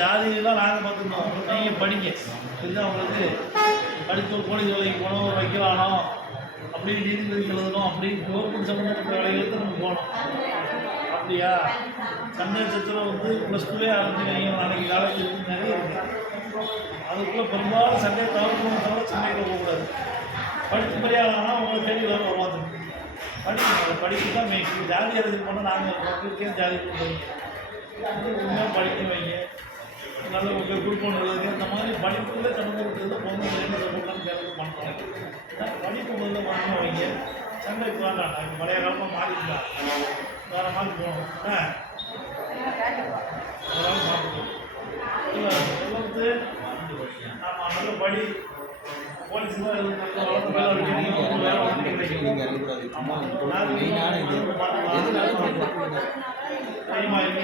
ஜாதியெல்லாம் நாங்கள் பார்த்துருந்தோம். நீங்கள் படிங்க, இதுதான் உங்களுக்கு படித்து ஒரு போலீஸ் வேலைக்கு போகணும், ஒரு வைக்கலானோ அப்படின்னு நீதிபதி எழுதணும், அப்படின்னு கவர்மெண்ட் சம்மந்தப்பட்ட வேலைகளுக்கு நம்ம போகணும். அப்படியா? சண்டை சச்சரவு வந்து +2லே ஆரம்பிச்சுக்கிறீங்க. நாளைக்கு காலத்துக்கு நிறைய இருக்குது. அதுக்குள்ளே பெரும்பாலும் சண்டையை தவிர்க்கணும், தவிர சண்டையில் போகக்கூடாது. படித்து மரியாதைனா உங்களை தேடி வருவாங்க. படிக்கணும், படிப்பு தான் மெயின். ஜாதி அரசியல் பண்ணால் நாங்கள் மக்களுக்கே ஜாதி கொடுக்குறீங்க. உண்மையாக படிக்க வைங்க, நல்ல உங்கள் குரூப் ஒன்று எழுதுங்க. இந்த மாதிரி படிப்புகளே சம்மந்தப்பட்டதில் பொண்ணு என்ன சொல்லணும்னு கேட்க பண்ணுறோம். படிப்பு முதல்ல பண்ண வைங்க. சண்டைக்கு வேண்டாம், நாங்கள் பழைய காலமாக மாறிக்கலாம், வேறு மாதிரி போகணும். அதெல்லாம் மாற்றணும். இல்லை வந்து ஆமாம், நல்ல படி போலீஸ்லாம் எழுதுனாங்க.